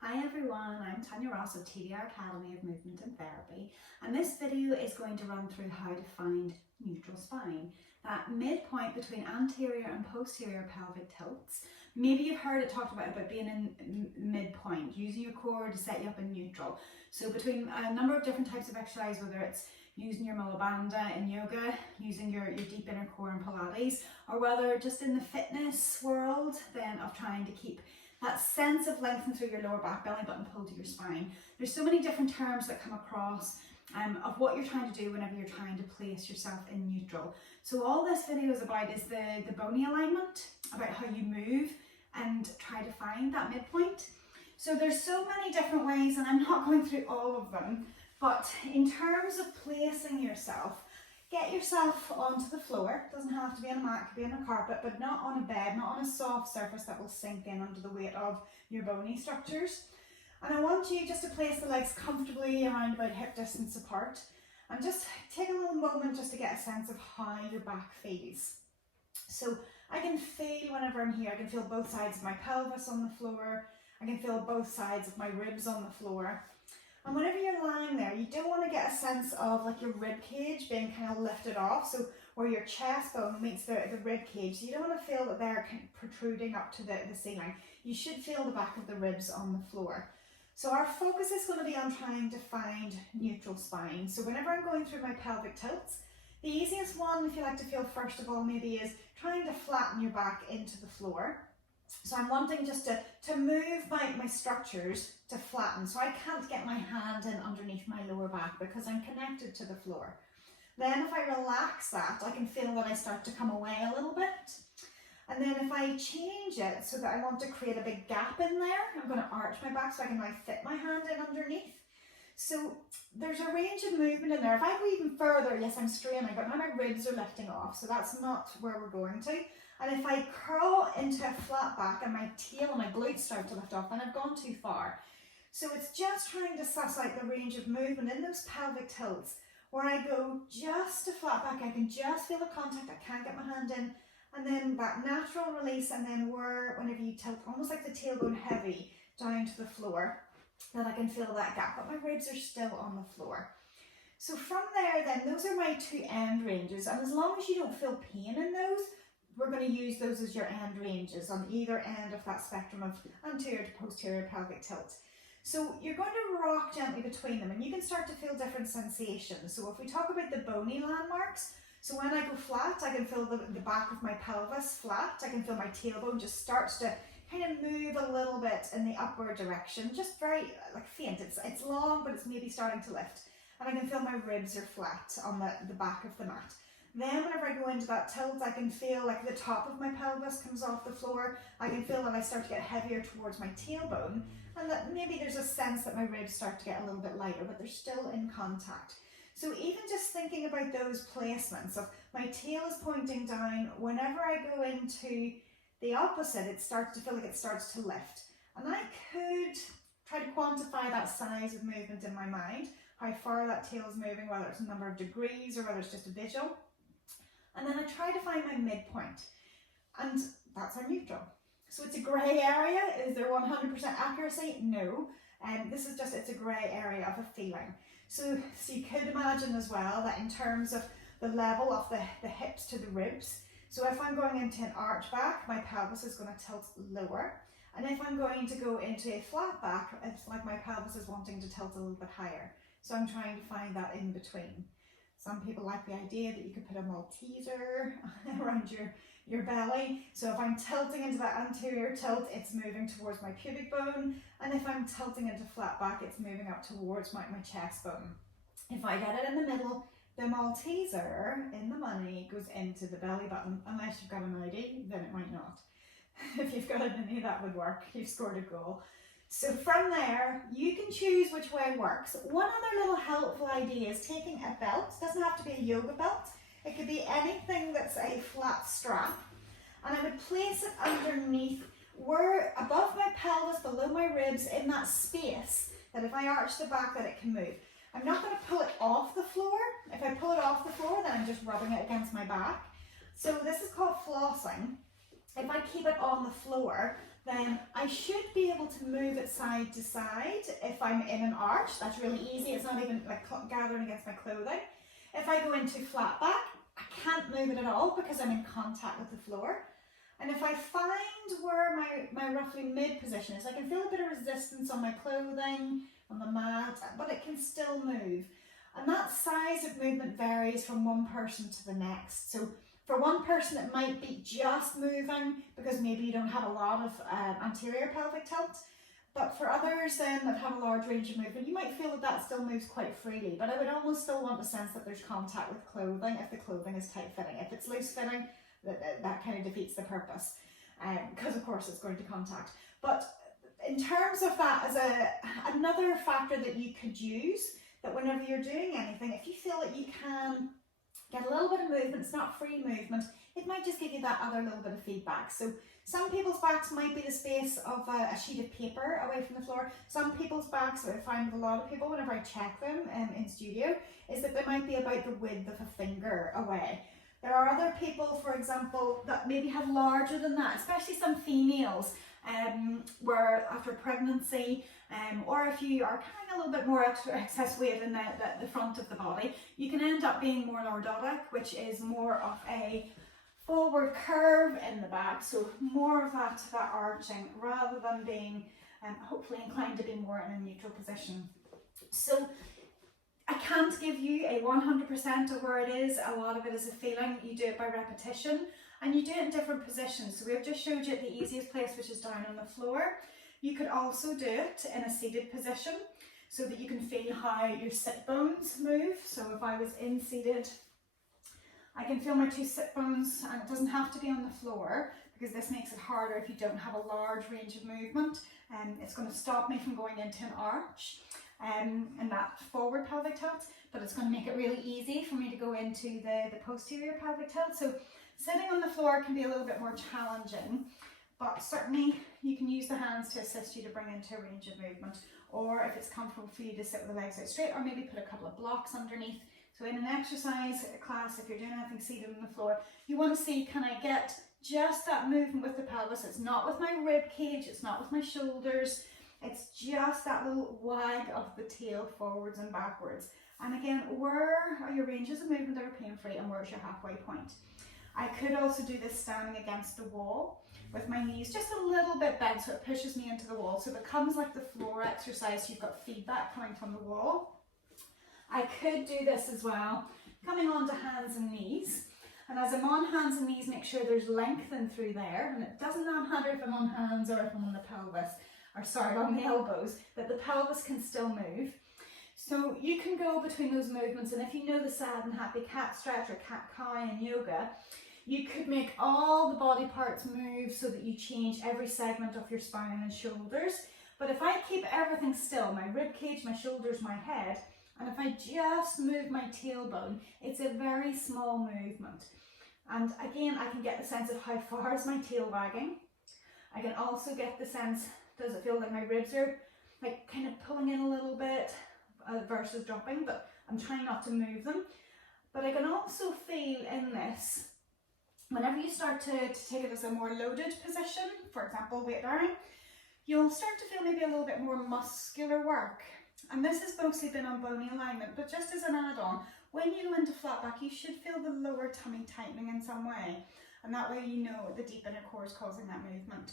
Hi everyone, I'm Tanya Ross of TDR Academy of Movement and Therapy, and this video is going to run through how to find neutral spine, that midpoint between anterior and posterior pelvic tilts. Maybe you've heard it talked about being in midpoint, using your core to set you up in neutral. So between a number of different types of exercise, whether it's using your bandha in yoga, using your deep inner core in Pilates, or whether just in the fitness world then of trying to keep that sense of lengthen through your lower back, belly button pull to your spine. There's so many different terms that come across of what you're trying to do whenever you're trying to place yourself in neutral. So all this video is about is the bony alignment, about how you move and try to find that midpoint. So there's so many different ways, and I'm not going through all of them, but in terms of placing yourself, get yourself onto the floor. It doesn't have to be on a mat, it could be on a carpet, but not on a bed, not on a soft surface that will sink in under the weight of your bony structures. And I want you just to place the legs comfortably around about hip distance apart, and just take a little moment just to get a sense of how your back feels. So I can feel whenever I'm here, I can feel both sides of my pelvis on the floor, I can feel both sides of my ribs on the floor. And whenever you're lying there, you don't want to get a sense of like your rib cage being kind of lifted off, so where your chest bone meets the rib cage. So you don't want to feel that they're protruding up to the ceiling. You should feel the back of the ribs on the floor. So our focus is going to be on trying to find neutral spine. So whenever I'm going through my pelvic tilts, the easiest one, if you like to feel first of all, maybe is trying to flatten your back into the floor. So I'm wanting just to move my structures to flatten, so I can't get my hand in underneath my lower back because I'm connected to the floor. Then if I relax that, I can feel that I start to come away a little bit. And then if I change it so that I want to create a big gap in there, I'm going to arch my back so I can now fit my hand in underneath. So there's a range of movement in there. If I go even further, yes, I'm straining, but now my ribs are lifting off, so that's not where we're going to. And if I curl into a flat back and my tail and my glutes start to lift off, then I've gone too far. So it's just trying to suss out the range of movement in those pelvic tilts where I go just to flat back, I can just feel the contact, I can't get my hand in, and then that natural release, and then whenever you tilt, almost like the tailbone heavy down to the floor, then I can feel that gap, but my ribs are still on the floor. So from there then, those are my two end ranges, and as long as you don't feel pain in those, we're going to use those as your end ranges on either end of that spectrum of anterior to posterior pelvic tilt. So you're going to rock gently between them, and you can start to feel different sensations. So if we talk about the bony landmarks, so when I go flat, I can feel the back of my pelvis flat. I can feel my tailbone just starts to kind of move a little bit in the upward direction, just very like faint. It's long, but it's maybe starting to lift. And I can feel my ribs are flat on the back of the mat. Then whenever I go into that tilt, I can feel like the top of my pelvis comes off the floor. I can feel that I start to get heavier towards my tailbone, and that maybe there's a sense that my ribs start to get a little bit lighter, but they're still in contact. So even just thinking about those placements of my tail is pointing down, whenever I go into the opposite, it starts to feel like it starts to lift. And I could try to quantify that size of movement in my mind, how far that tail is moving, whether it's a number of degrees or whether it's just a visual. And then I try to find my midpoint, and that's our neutral. So it's a grey area. Is there 100% accuracy? No. This is just, it's a grey area of a feeling. So you could imagine as well that in terms of the level of the hips to the ribs, so if I'm going into an arch back, my pelvis is going to tilt lower. And if I'm going to go into a flat back, it's like my pelvis is wanting to tilt a little bit higher. So I'm trying to find that in between. Some people like the idea that you could put a Malteser around your belly. So if I'm tilting into that anterior tilt, it's moving towards my pubic bone. And if I'm tilting into flat back, it's moving up towards my chest bone. If I get it in the middle, the Malteser in the money goes into the belly button. Unless you've got an ID, then it might not. If you've got an ID, that would work. You've scored a goal. So from there, you can choose which way works. One other little helpful idea is taking a belt. It doesn't have to be a yoga belt. It could be anything that's a flat strap. And I would place it underneath, where above my pelvis, below my ribs, in that space, that if I arch the back, that it can move. I'm not going to pull it off the floor. If I pull it off the floor, then I'm just rubbing it against my back. So this is called flossing. If I keep it on the floor, then I should be able to move it side to side. If I'm in an arch, that's really easy. It's not even like gathering against my clothing. If I go into flat back, I can't move it at all because I'm in contact with the floor. And if I find where my roughly mid position is, I can feel a bit of resistance on my clothing, on the mat, but it can still move. And that size of movement varies from one person to the next. So for one person, it might be just moving because maybe you don't have a lot of anterior pelvic tilt. But for others that have a large range of movement, you might feel that that still moves quite freely. But I would almost still want a sense that there's contact with clothing if the clothing is tight fitting. If it's loose fitting, that kind of defeats the purpose because of course it's going to contact. But in terms of that as another factor that you could use, that whenever you're doing anything, if you feel that you can get a little bit of movement, it's not free movement, it might just give you that other little bit of feedback. So some people's backs might be the space of a sheet of paper away from the floor. Some people's backs, what I find with a lot of people whenever I check them in studio, is that they might be about the width of a finger away. There are other people, for example, that maybe have larger than that, especially some females, where after pregnancy, or if you are carrying a little bit more excess weight in the front of the body, you can end up being more lordotic, which is more of a forward curve in the back, so more of that arching rather than being hopefully inclined to be more in a neutral position. So I can't give you a 100% of where it is. A lot of it is a feeling. You do it by repetition and you do it in different positions. So we've just showed you the easiest place, which is down on the floor. You could also do it in a seated position so that you can feel how your sit bones move. So if I was in seated, I can feel my two sit bones, and it doesn't have to be on the floor because this makes it harder if you don't have a large range of movement. It's going to stop me from going into an arch. And that forward pelvic tilt, but it's going to make it really easy for me to go into the posterior pelvic tilt. So sitting on the floor can be a little bit more challenging, but certainly you can use the hands to assist you to bring into a range of movement, or if it's comfortable for you to sit with the legs out straight, or maybe put a couple of blocks underneath. So in an exercise class, if you're doing anything seated on the floor, you want to see, can I get just that movement with the pelvis? It's not with my rib cage, it's not with my shoulders. It's just that little wag of the tail forwards and backwards. And again, where are your ranges of movement that are pain-free and where's your halfway point? I could also do this standing against the wall with my knees just a little bit bent so it pushes me into the wall. So it becomes like the floor exercise, so you've got feedback coming from the wall. I could do this as well, coming onto hands and knees. And as I'm on hands and knees, make sure there's length in through there. And it doesn't matter if I'm on hands or if I'm on the pelvis. Or sorry, on the elbows, that the pelvis can still move. So you can go between those movements, and if you know the sad and happy cat stretch or cat cow in yoga, you could make all the body parts move so that you change every segment of your spine and shoulders. But if I keep everything still, my rib cage, my shoulders, my head, and if I just move my tailbone, it's a very small movement. And again, I can get the sense of how far is my tail wagging. I can also get the sense, does it feel like my ribs are like kind of pulling in a little bit versus dropping, but I'm trying not to move them. But I can also feel in this, whenever you start to take it as a more loaded position, for example, weight bearing, you'll start to feel maybe a little bit more muscular work. And this has mostly been on bony alignment, but just as an add-on, when you go into flat back, you should feel the lower tummy tightening in some way. And that way you know the deep inner core is causing that movement.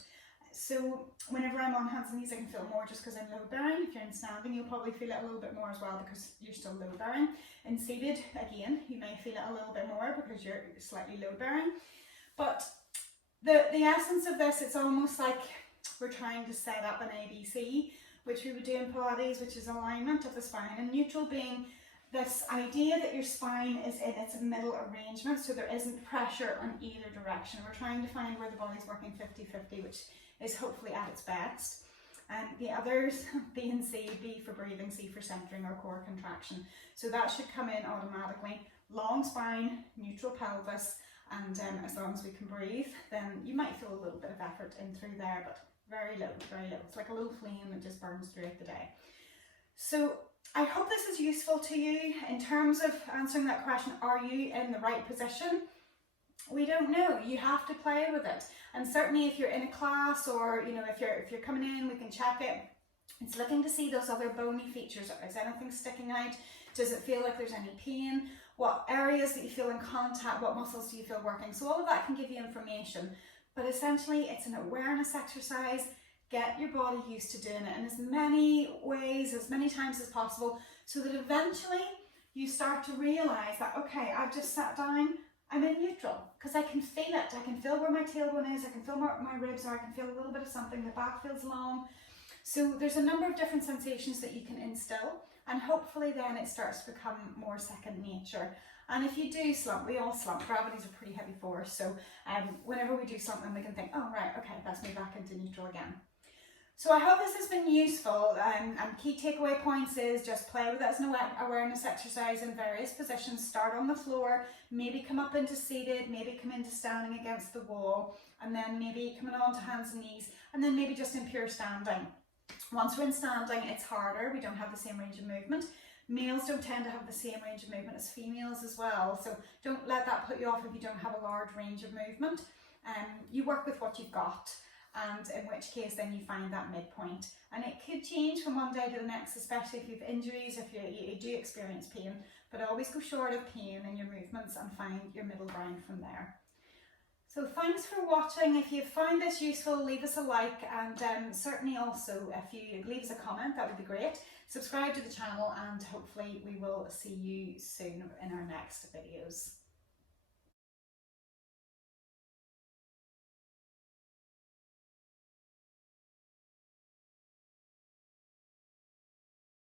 So whenever I'm on hands and knees, I can feel more just because I'm load bearing. If you're in standing, you'll probably feel it a little bit more as well because you're still load bearing. In seated, again, you may feel it a little bit more because you're slightly load bearing. But the essence of this, it's almost like we're trying to set up an ABC, which we would do in Pilates, which is alignment of the spine, and neutral being this idea that your spine is in its middle arrangement, so there isn't pressure on either direction. We're trying to find where the body's working 50-50, which is hopefully at its best. And the others, B and C, B for breathing, C for centering or core contraction. So that should come in automatically. Long spine, neutral pelvis, and as long as we can breathe, then you might feel a little bit of effort in through there, but very low, very low. It's like a little flame that just burns throughout the day. So I hope this is useful to you in terms of answering that question, are you in the right position? We don't know. You have to play with it. And certainly if you're in a class, or if you're coming in, we can check it. It's looking to see those other bony features. Is anything sticking out? Does it feel like there's any pain? What areas that you feel in contact? What muscles do you feel working? So all of that can give you information. But essentially it's an awareness exercise. Get your body used to doing it in as many ways, as many times as possible, so that eventually you start to realize that, okay, I've just sat down, I'm in neutral, because I can feel it. I can feel where my tailbone is, I can feel where my ribs are, I can feel a little bit of something, the back feels long. So there's a number of different sensations that you can instill, and hopefully then it starts to become more second nature. And if you do slump, we all slump, gravity's a pretty heavy force, so whenever we do slump, then we can think, oh right, okay, let's move back into neutral again. So I hope this has been useful, and key takeaway points is just play with it as an awareness exercise in various positions. Start on the floor, maybe come up into seated, maybe come into standing against the wall, and then maybe coming on to hands and knees, and then maybe just in pure standing. Once we're in standing, it's harder, we don't have the same range of movement. Males don't tend to have the same range of movement as females as well, so don't let that put you off if you don't have a large range of movement. You work with what you've got, and in which case then you find that midpoint. And it could change from one day to the next, especially if you have injuries, if you do experience pain, but always go short of pain in your movements and find your middle ground from there. So thanks for watching. If you found this useful, leave us a like, and certainly also if you leave us a comment, that would be great. Subscribe to the channel, and hopefully we will see you soon in our next videos.